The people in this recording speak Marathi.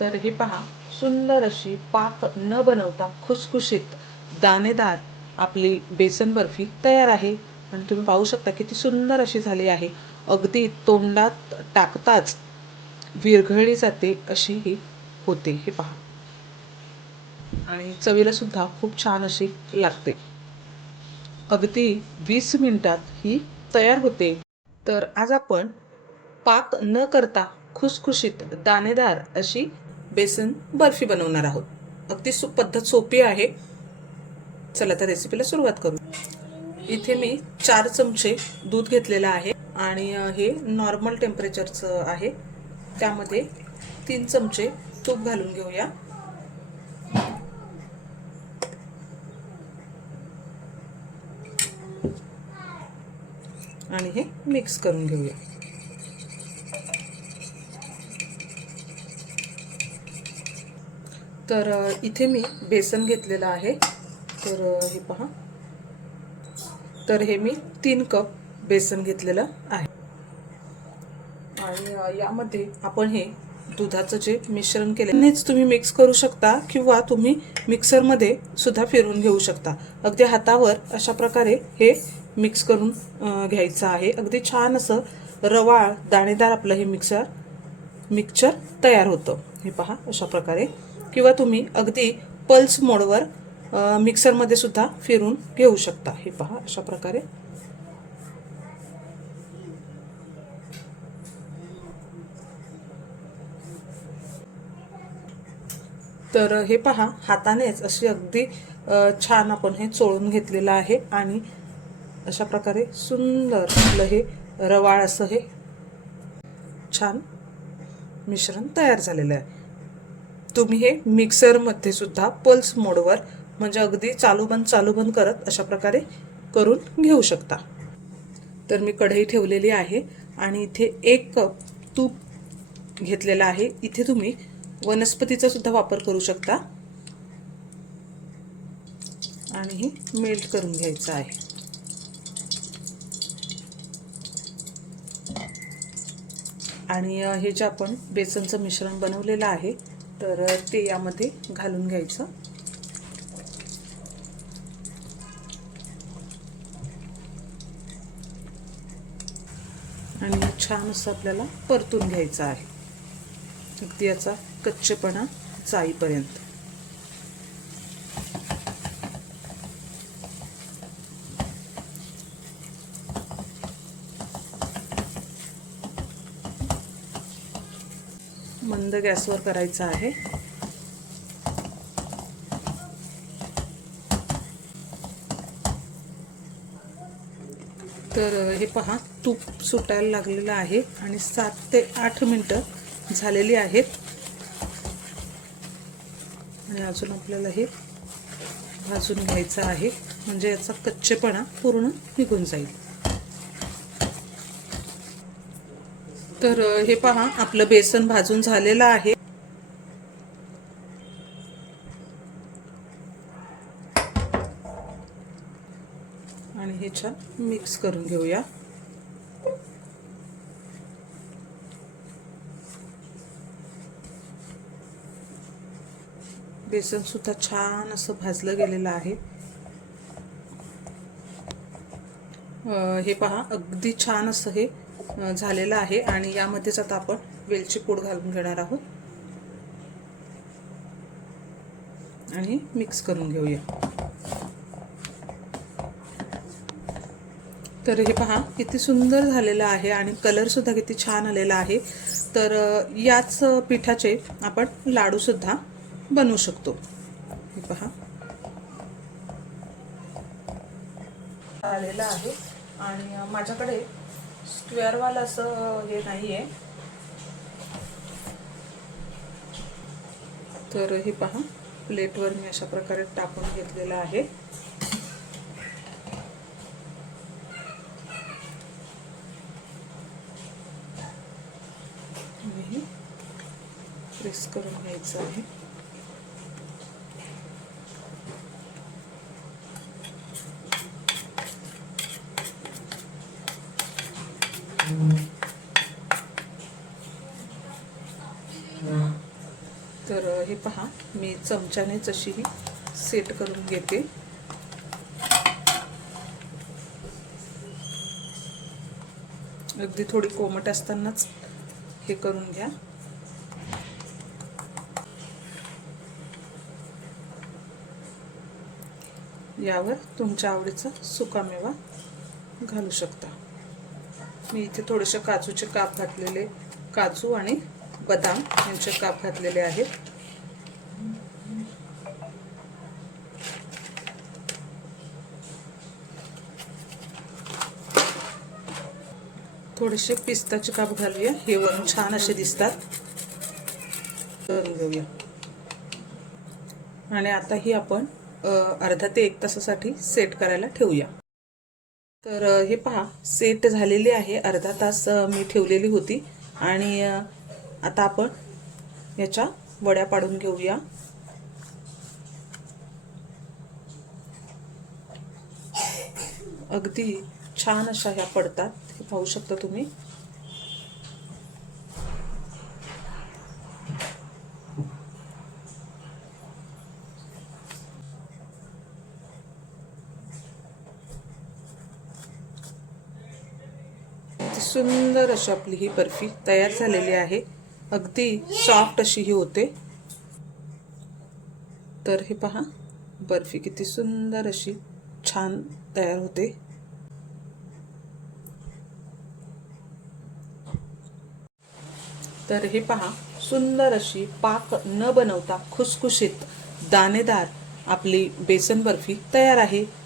तर हे पहा सुंदर अशी पाक न बनवता खुसखुशीत दाणेदार आपली बेसन बर्फी तयार आहे. आणि तुम्ही पाहू शकता किती सुंदर अशी झाली आहे. अगदी तोंडात टाकताच विरघळली जाते अशी ही होते. हे पहा. आणि चवीला सुद्धा खूप छान अशी लागते. अगदी वीस मिनिटात ही तयार होते. तर आज आपण पाक न करता खुसखुशीत दाणेदार अशी बेसन बर्फी बनवणार आहोत. अगदी सु पद्धत सोपी आहे. चला तर रेसिपीला सुरुवात करू. इथे मी चार चमचे दूध घेतलेलं आहे आणि हे नॉर्मल टेम्परेचरचं आहे. त्यामध्ये तीन चमचे तूप घालून घेऊया. आणि हे मिक्स करून घेऊया. तर इथे मी बेसन घेतलेलं आहे. तर हे पहा. तर हे मी तीन कप बेसन घेतलेलं आहे. आणि यामध्ये आपण हे दुधाचं जे मिश्रण केलं तुम्ही मिक्स करू शकता किंवा तुम्ही मिक्सरमध्ये सुद्धा फिरवून घेऊ शकता. अगदी हातावर अशा प्रकारे हे मिक्स करून घ्यायचं आहे. अगदी छान असं रवाळ दाणेदार आपलं हे मिक्सर मिक्सर तयार होतं. हे पहा अशा प्रकारे किंवा तुम्ही अगदी पल्स मोडवर मिक्सरमध्ये सुद्धा फिरून घेऊ शकता. हे पहा अशा प्रकारे. तर हे पहा हातानेच अशी अगदी छान आपण हे चोळून घेतलेलं आहे आणि अशा प्रकारे सुंदर आपलं हे रवाळ असं हे छान मिश्रण तयार झालेलं आहे. तुम्ही हे मिक्सरमध्ये सुद्धा पल्स मोडवर म्हणजे अगदी चालू बंद चालू बंद करत अशा प्रकारे करून घेऊ शकता. तर मी कढई ठेवलेली आहे आणि इथे एक कप तूप घेतलेलं आहे. इथे तुम्ही वनस्पतीचा सुद्धा वापर करू शकता. आणि हे मेल्ट करून घ्यायचं आहे. आणि हे जे आपण बेसनचं मिश्रण बनवलेलं आहे तर ते यामध्ये घालून घ्यायचं. आणि छान असं आपल्याला परतून घ्यायचं आहे. अगदी याचा कच्चेपणा जाईपर्यंत. मंद गॅसवर करायचा आहे. तर हे पहा तूप सुटायला लागलेलं आहे आणि सात ते आठ मिनटं झालेली आहेत. आणि अजून आपल्याला हे भाजून घ्यायचं आहे. म्हणजे याचा कच्चेपणा पूर्ण निघून जाईल. तर हे पहा आपलं बेसन भाजून झालेलं आहे. आणि हे छान मिक्स करून घेऊया. बेसन सुद्धा छान असं भाजलं गेलेलं आहे. हे पहा अगदी छान असं हे झालेला आहे आणि यामध्येच आता आपण वेलची पूड घालून घेणार आहोत. आणि मिक्स करून घेऊया. तर हे पहा किती सुंदर झालेलं आहे आणि कलर सुद्धा किती छान आलेला आहे. तर याच पिठाचे आपण लाडू सुद्धा बनवू शकतो. हे पहा. आलेलं आहे. आणि माझ्याकडे स्क्वेअरवालं असं हे नाही आहे तर हे पहा प्लेटवर मी अशा प्रकारे टाकून घेतलेलं आहे. प्रेस करून घ्यायचं आहे. तर हे पहा मी चमच्यानेच अशी ही सेट करून घेते. अगदी थोडी कोमट असतानाच हे करून घ्या. यावर तुमच्या आवडीचा सुकामेवा घालू शकता. मी इथे थोडेसे काजूचे काप घातलेले काजू आणि बदाम यांचे काप घातलेले आहेत. थोडेसे पिस्ताचे काप घालूया हे वरून छान असे दिसतात. करून घेऊया आणि आता ही आपण अर्धा ते एक तासासाठी सेट करायला ठेवूया. तर हे पहा सेट झालेली आहे अर्धा तास मी ठेवलेली होती. आणि आता आपण याच्या वड्या पाडून घेऊया. अगदी छान अशा ह्या पडतात. हे पाहू शकता तुम्ही किती सुंदर अशी आपली ही बर्फी तयार झालेली आहे. अगदी सॉफ्ट अशी ही होते. तर हे पहा बर्फी किती सुंदर अशी छान तयार होते. तर हे पहा सुंदर अशी पाक न बनवता खुसखुशीत दाणेदार आपली बेसन बर्फी तयार आहे.